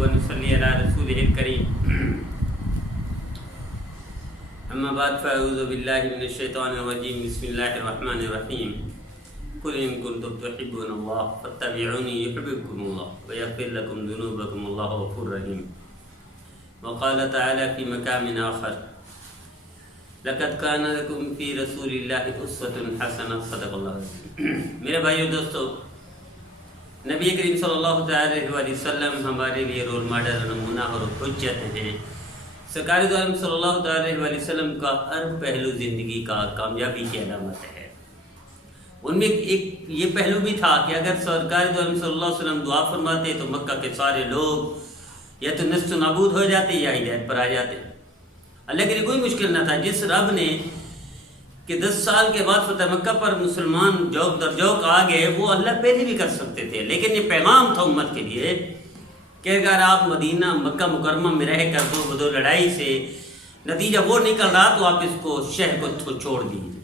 ونصلي على رسوله الكريم. أما بعد فأعوذ بالله من الشيطان الرجيم. بسم الله الرحمن الرحيم. قل إن كنتم تحبون الله فاتبعوني يحببكم الله ويغفر لكم ذنوبكم الله غفور رحيم. وقال تعالى في مقام آخر: لقد كان لكم في رسول الله أسوة حسنة. صدق الله. میرے بھائیو دوستو، نبی کریم صلی اللہ علیہ وسلم ہمارے لیے رول ماڈل، نمونہ اور حجت ہیں. سرکار دو عالم صلی اللہ علیہ وسلم کا ہر پہلو زندگی کا کامیابی کی علامت ہے. ان میں ایک یہ پہلو بھی تھا کہ اگر سرکار دو عالم صلی اللہ علیہ وسلم دعا فرماتے تو مکہ کے سارے لوگ یا تو نست و نابود ہو جاتے یا ہدایت پر آ جاتے. اللہ کے لیے کوئی مشکل نہ تھا. جس رب نے کہ 10 سال کے بعد فتح مکہ پر مسلمان جوک در جوک آ گئے، وہ اللہ پہلے بھی کر سکتے تھے، لیکن یہ پیغام تھا امت کے لیے کہ اگر آپ مدینہ مکہ مکرمہ میں رہ کر دو لڑائی سے نتیجہ وہ نکل رہا تو آپ اس کو شہر کو چھوڑ دیجیے،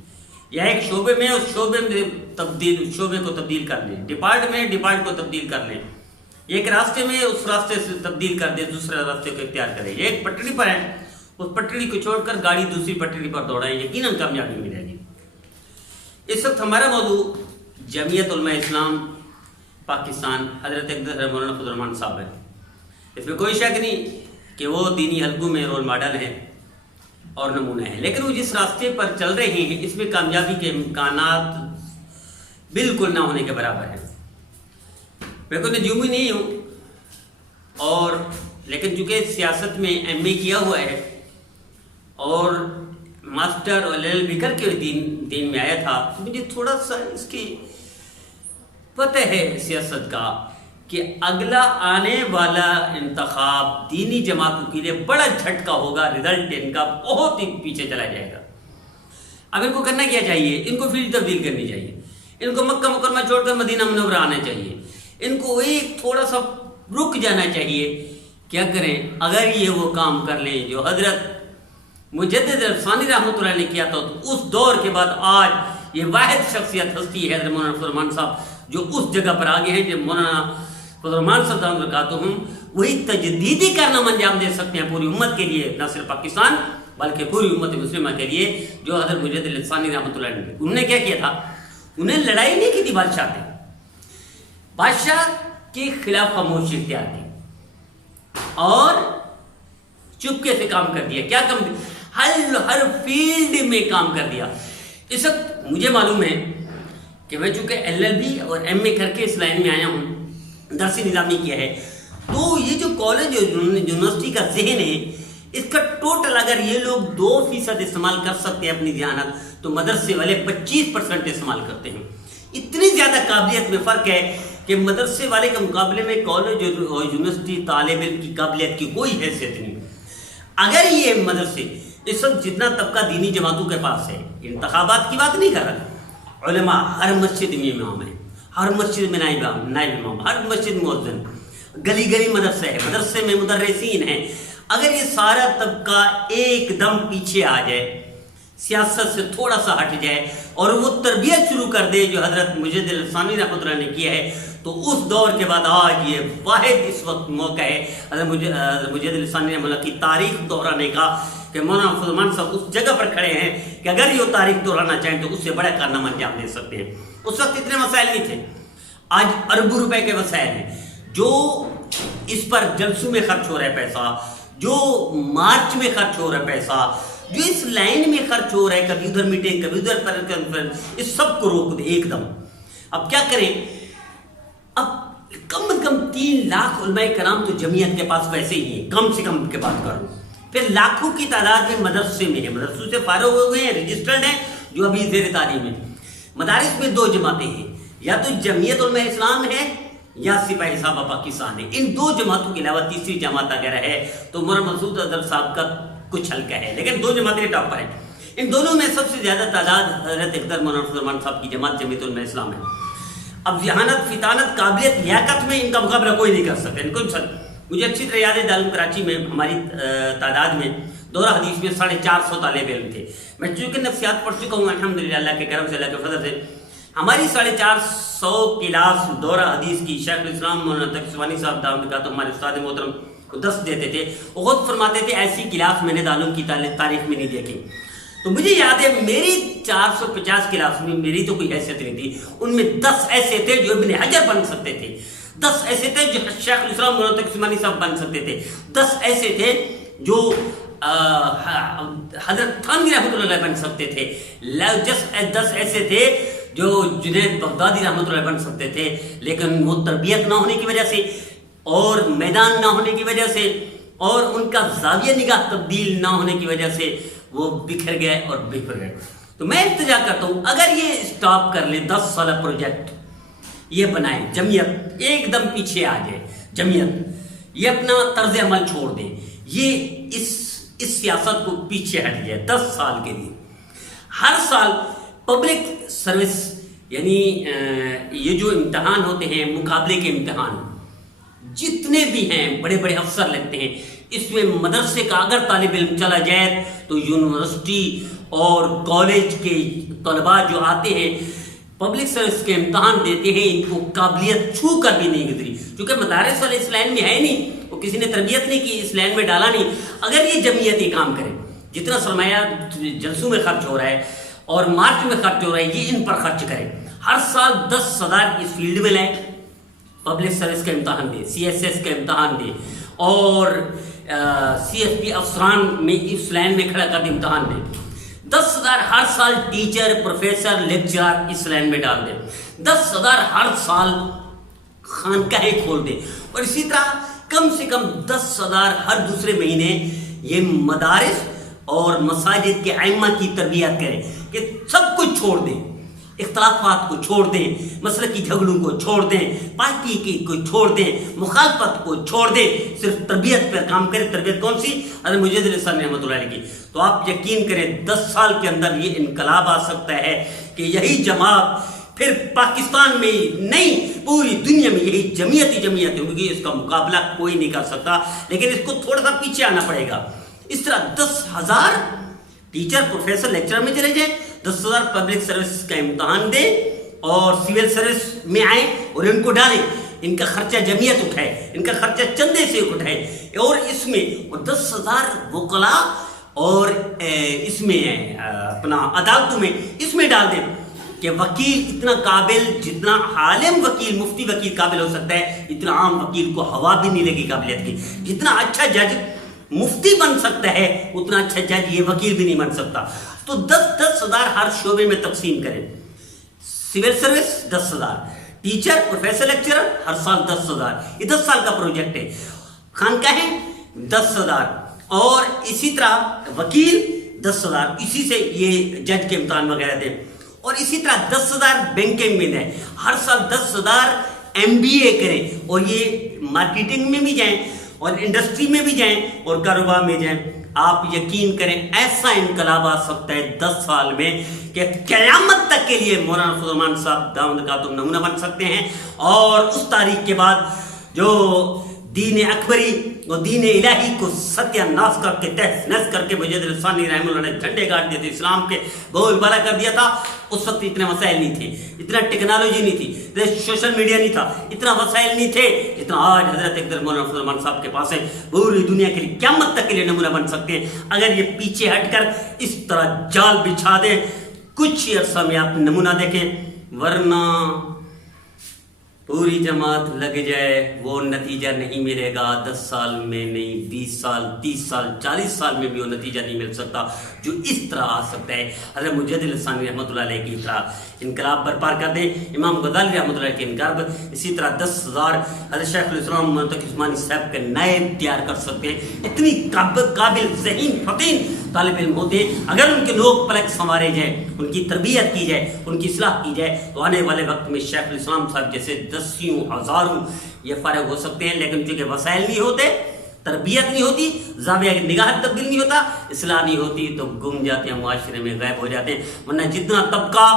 یا ایک شعبے میں اس شعبے میں شعبے کو تبدیل کر لیں، ڈپارٹ کو تبدیل کر لیں، ایک راستے میں اس راستے سے تبدیل کر دیں، دوسرے راستے کو اختیار کریں. ایک پٹڑی پر ہے، اس پٹڑی کو چھوڑ کر گاڑی دوسری پٹڑی پر دوڑائیں، یقیناً کامیابی ملے گی. اس وقت ہمارا موضوع جمعیت علماء اسلام پاکستان حضرت اقدس مولانا فضل الرحمان صاحب ہے. اس میں کوئی شک نہیں کہ وہ دینی حلقوں میں رول ماڈل ہیں اور نمونہ ہیں، لیکن وہ جس راستے پر چل رہے ہیں اس میں کامیابی کے امکانات بالکل نہ ہونے کے برابر ہیں. میں کوئی نجومی نہیں ہوں، اور لیکن چونکہ سیاست میں ایم اے کیا ہوا ہے اور ماسٹر اور LLB کر کے دین میں آیا تھا، تو مجھے تھوڑا سا اس کی پتہ ہے سیاست کا کہ اگلا آنے والا انتخاب دینی جماعتوں کے لیے بڑا جھٹکا ہوگا. رزلٹ ان کا بہت ہی پیچھے چلا جائے گا. اب ان کو کرنا کیا چاہیے؟ ان کو فیلڈ تبدیل کرنی چاہیے، ان کو مکہ مکرمہ چھوڑ کر مدینہ منورہ آنا چاہیے، ان کو ایک تھوڑا سا رک جانا چاہیے. کیا کریں؟ اگر یہ وہ کام کر لیں جو حضرت مجدد ثانی رحمۃ اللہ نے کیا تھا، تو اس دور کے بعد آج یہ واحد شخصیت ہستی ہے حضرت مولانا فضل الرحمان صاحب جو اس جگہ پر آگے ہیں. جو مولانا فضل الرحمان صاحب برکاتہم وہی تجدیدی کارنامہ انجام دے سکتے ہیں پوری امت کے لیے، نہ صرف پاکستان بلکہ پوری امت مسلمہ کے لیے، جو حضرت مجدد ثانی رحمۃ اللہ نے. انہوں نے کیا کیا تھا؟ انہیں لڑائی نہیں کی تھی بادشاہ کے خلاف خاموش اختیار کی اور چپکے سے کام کر دیا. کیا کام؟ ہر فیلڈ میں کام کر دیا. اس وقت مجھے معلوم ہے کہ میں چونکہ LLB اور MA کر کے اس لائن میں آیا ہوں، درسی نظامی کیا ہے، تو یہ جو کالج اور یونیورسٹی کا ذہن ہے، اس کا ٹوٹل اگر یہ لوگ 2% استعمال کر سکتے ہیں اپنی ذہانت، تو مدرسے والے 25% استعمال کرتے ہیں. اتنی زیادہ قابلیت میں فرق ہے کہ مدرسے والے کے مقابلے میں کالج اور یونیورسٹی طالب علم کی قابلیت کی کوئی حیثیت نہیں. اگر یہ مدرسے اس وقت جتنا طبقہ دینی جماعتوں کے پاس ہے، انتخابات کی بات نہیں کر رہا، علماء ہر مسجد میں امام ہیں، ہر مسجد میں نائب امام، ہر مسجد مؤذن، گلی گلی مدرسہ ہے، مدرسے میں مدرسین ہیں. اگر یہ سارا طبقہ ایک دم پیچھے آ جائے، سیاست سے تھوڑا سا ہٹ جائے اور وہ تربیت شروع کر دے جو حضرت مجدد ثانی رحمۃ اللہ نے کیا ہے، تو اس دور کے بعد آج یہ واحد اس وقت موقع ہے حضرت مجدد ثانی رحمۃ اللہ کی تاریخ دہرانے کا، کہ مولانا فضل الرحمان صاحب اس جگہ پر کھڑے ہیں کہ اگر یہ تاریخ دہرانا چاہیں تو اس سے بڑا کارنامہ انجام دے سکتے ہیں. اس وقت اتنے مسائل نہیں تھے، آج اربوں روپے کے وسائل ہیں، جو اس پر جلسوں میں خرچ ہو رہا ہے پیسہ، جو مارچ میں خرچ ہو رہا ہے پیسہ، جو اس لائن میں خرچ ہو رہا ہے، کبھی ادھر میٹنگ کبھی ادھر کانفرنس، اس سب کو روک دے ایک دم. اب کیا کریں؟ اب کم از کم 3 لاکھ علماء کرام تو جمعیت کے پاس ویسے ہی ہیں، کم سے کم کے بات کروں. پھر لاکھوں کی تعداد میں مدرسے میں ہیں، مدرسوں سے فارغ ہو گئے ہیں، رجسٹرڈ ہیں، جو ابھی زیر تعلیم ہیں. مدارس میں 2 جماعتیں ہیں، یا تو جمعیت علماء اسلام ہے یا سپاہی صاحبہ پاکستان ہے. ان 2 جماعتوں کے علاوہ تیسری جماعت اگر ہے تو مولانا مسعود اظہر صاحب کا کچھ ہلکا ہے، لیکن 2 جماعتیں ٹاپ پر ہیں. ان دونوں میں سب سے زیادہ تعداد حضرت اقدس مولانا فضل الرحمان صاحب کی جماعت جمعیت علماء اسلام ہے. اب ذہانت، فطانت، قابلیت، لیاقت میں ان کا مقابلہ کوئی نہیں کر سکتا. ان کو مجھے اچھی طرح یاد ہے، دارالعلوم کراچی میں ہماری تعداد میں دورہ حدیث میں 450 طالب علم تھے. میں چونکہ نفسیات پڑھ چکا ہوں الحمدللہ، اللہ کے کرم سے، اللہ کے فضل سے. ہماری 450 کلاس دورہ حدیث کی شیخ الاسلام مولانا تقی عثمانی صاحب دامت کا تو ہمارے استاد محترم کو درس دیتے تھے، وہ خود فرماتے تھے ایسی کلاس میں نے دارالعلوم کی تاریخ میں نہیں دیکھی۔ تو مجھے یاد ہے میری 450 کلاس میں میری تو کوئی حیثیت نہیں تھی، ان میں 10 ایسے تھے جو ابن حجر بن سکتے تھے، 10 ایسے تھے جو شیخ الاسلام مولانا تقی عثمانی صاحب بن سکتے تھے، 10 ایسے تھے جو حضرت تھانوی رحمۃ اللہ علیہ بن سکتے تھے، 10 ایسے تھے جو جنید بغدادی رحمۃ اللہ بن سکتے تھے، لیکن وہ تربیت نہ ہونے کی وجہ سے اور میدان نہ ہونے کی وجہ سے اور ان کا زاویہ نگاہ تبدیل نہ ہونے کی وجہ سے وہ بکھر گئے اور بکھر گئے۔ تو میں التجا کرتا ہوں اگر یہ اسٹاپ کر لیں 10 سالہ پروجیکٹ یہ بنائیں، جمعیت ایک دم پیچھے آ جائے، جمعیت یہ اپنا طرز عمل چھوڑ دیں، یہ اس سیاست کو پیچھے ہٹ جائے 10 سال کے لیے۔ ہر سال پبلک سروس یعنی یہ جو امتحان ہوتے ہیں، مقابلے کے امتحان جتنے بھی ہیں، بڑے بڑے افسر لگتے ہیں، اس میں مدرسے کا اگر طالب علم چلا جائے تو یونیورسٹی اور کالج کے طلباء جو آتے ہیں پبلک سروس کے امتحان دیتے ہیں، ان کو قابلیت چھو کر بھی نہیں گزری، کیونکہ مدارس والے اس لائن میں ہے نہیں، وہ کسی نے تربیت نہیں کی، اس لائن میں ڈالا نہیں۔ اگر یہ جمعیت یہ کام کرے، جتنا سرمایہ جلسوں میں خرچ ہو رہا ہے اور مارچ میں خرچ ہو رہا ہے، یہ ان پر خرچ کرے، ہر سال 10,000 اس فیلڈ میں لائیں، پبلک سروس کا امتحان دے، CSS کا امتحان دے اور CSP افسران میں اس لائن میں کھڑا کر کے امتحان دے، 10,000 ہر سال ٹیچر، پروفیسر، لیکچرر اس لائن میں ڈال دیں، 10,000 ہر سال خانقاہیں کھول دیں، اور اسی طرح کم سے کم 10,000 ہر دوسرے مہینے یہ مدارس اور مساجد کے ائمہ کی تربیت کریں کہ سب کچھ چھوڑ دیں، اختلافات کو چھوڑ دیں، مسلکی جھگڑوں کو چھوڑ دیں، پارٹی کی کو چھوڑ دیں، مخالفت کو چھوڑ دیں، صرف تربیت پر کام کریں۔ تربیت کون سی؟ حضرت مجدد الاسلام رحمۃ اللہ علیہ کی۔ تو آپ یقین کریں 10 سال کے اندر یہ انقلاب آ سکتا ہے کہ یہی جماعت پھر پاکستان میں نہیں پوری دنیا میں یہی جمعیت ہوگی، اس کا مقابلہ کوئی نہیں کر سکتا، لیکن اس کو تھوڑا سا پیچھے آنا پڑے گا۔ اس طرح 10,000 ٹیچر، پروفیسر، لیکچرر میں چلے جائیں، 10,000 پبلک سروس کا امتحان دیں اور سول سروس میں آئیں اور ان کو ڈالیں، ان کا خرچہ جمعیت اٹھائے، ان کا خرچہ چندے سے اٹھائے، اور اس میں 10,000 وکلاء اور اس میں اپنا عدالتوں میں اس میں ڈال دیں کہ وکیل اتنا قابل، جتنا عالم وکیل، مفتی وکیل قابل ہو سکتا ہے، اتنا عام وکیل کو ہوا بھی نہیں لگی قابلیت کی، جتنا اچھا جج مفتی بن سکتا ہے اتنا اچھا جج یہ وکیل بھی نہیں بن سکتا۔ تو 10,000 ہر شعبے میں تقسیم کریں، civil service 10,000، teacher, professor, lecturer ہر سال 10,000، یہ 10 سال کا پروجیکٹ ہے، خانقاہیں 10,000 اور اسی طرح وکیل 10,000، اسی سے یہ جج کے امتحان وغیرہ دیں، اور اسی طرح 10,000 بینکنگ میں دیں، ہر سال 10,000 MBA کریں، اور یہ مارکیٹنگ میں بھی جائیں اور انڈسٹری میں بھی جائیں اور کاروبار میں جائیں۔ آپ یقین کریں ایسا انقلاب آ سکتا ہے 10 سال میں کہ قیامت تک کے لیے مولانا فضل الرحمان صاحب دامت کا تم نمونہ بن سکتے ہیں، اور اس تاریخ کے بعد جو دین اکبری اور دین الہی کو ستیہ ناش کر کے تہس نہس کر کے مجدد الثانی رحمہ اللہ نے جھنڈے گاڑ دیے تھے، اسلام کے بول بالا کر دیا تھا۔ اس وقت اتنے وسائل نہیں تھے، اتنا ٹیکنالوجی نہیں تھی، سوشل میڈیا نہیں تھا، اتنا وسائل نہیں تھے جتنا آج حضرت اقدر مولانا فضل الرحمان صاحب کے پاس ہے۔ پوری دنیا کے لیے قیامت تک کے لیے نمونہ بن سکتے ہیں اگر یہ پیچھے ہٹ کر اس طرح جال بچھا دیں، کچھ ہی عرصہ میں آپ نمونہ دیکھیں، ورنہ پوری جماعت لگ جائے وہ نتیجہ نہیں ملے گا۔ 10 سال میں نہیں، 20 سال، 30 سال، 40 سال میں بھی وہ نتیجہ نہیں مل سکتا جو اس طرح آ سکتا ہے۔ حضرت مجدد الثانی رحمۃ اللہ علیہ کی طرح انقلاب برپا کر دیں، امام غزالی رحمۃ اللہ علیہ کے انقلاب، اسی طرح 10,000 حضرت شیخ الاسلام مولانا تقی عثمانی صاحب کے نائب تیار کر سکتے ہیں۔ اتنی قابل، ذہین، فطین طالب علم ہوتے ہیں، اگر ان کے لوگ پلک سنوارے جائیں، ان کی تربیت کی جائے، ان کی اصلاح کی جائے، تو آنے والے وقت میں شیخ الاسلام صاحب جیسے دسیوں ہزاروں یہ فارغ ہو سکتے ہیں۔ لیکن چونکہ وسائل نہیں ہوتے، تربیت نہیں ہوتی، زاویہ نگاہ تبدیل نہیں ہوتا، اصلاح نہیں ہوتی، تو گم جاتے ہیں، معاشرے میں غائب ہو جاتے ہیں۔ ورنہ جتنا طبقہ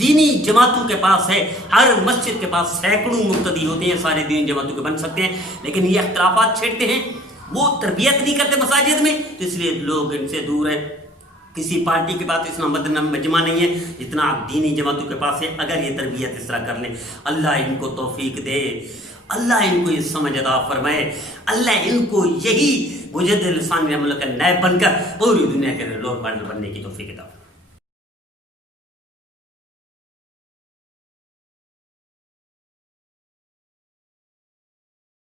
دینی جماعتوں کے پاس ہے، ہر مسجد کے پاس سینکڑوں مقتدی ہوتے ہیں، سارے دینی جماعتوں کے بن سکتے ہیں، لیکن یہ اختلافات چھیڑتے ہیں، وہ تربیت نہیں کرتے مساجد میں، تو اس لیے لوگ ان سے دور ہیں۔ کسی پارٹی کے پاس اتنا مجمع نہیں ہے جتنا دینی جماعتوں کے پاس ہے. اگر یہ تربیت اس طرح کر لیں، اللہ ان کو توفیق دے، اللہ ان کو یہ سمجھ عطا فرمائے، اللہ ان کو یہی مجد لسان عمل کا نائب بن کر پوری دنیا کے رول ماڈل بننے کی توفیق عطا فرمائے.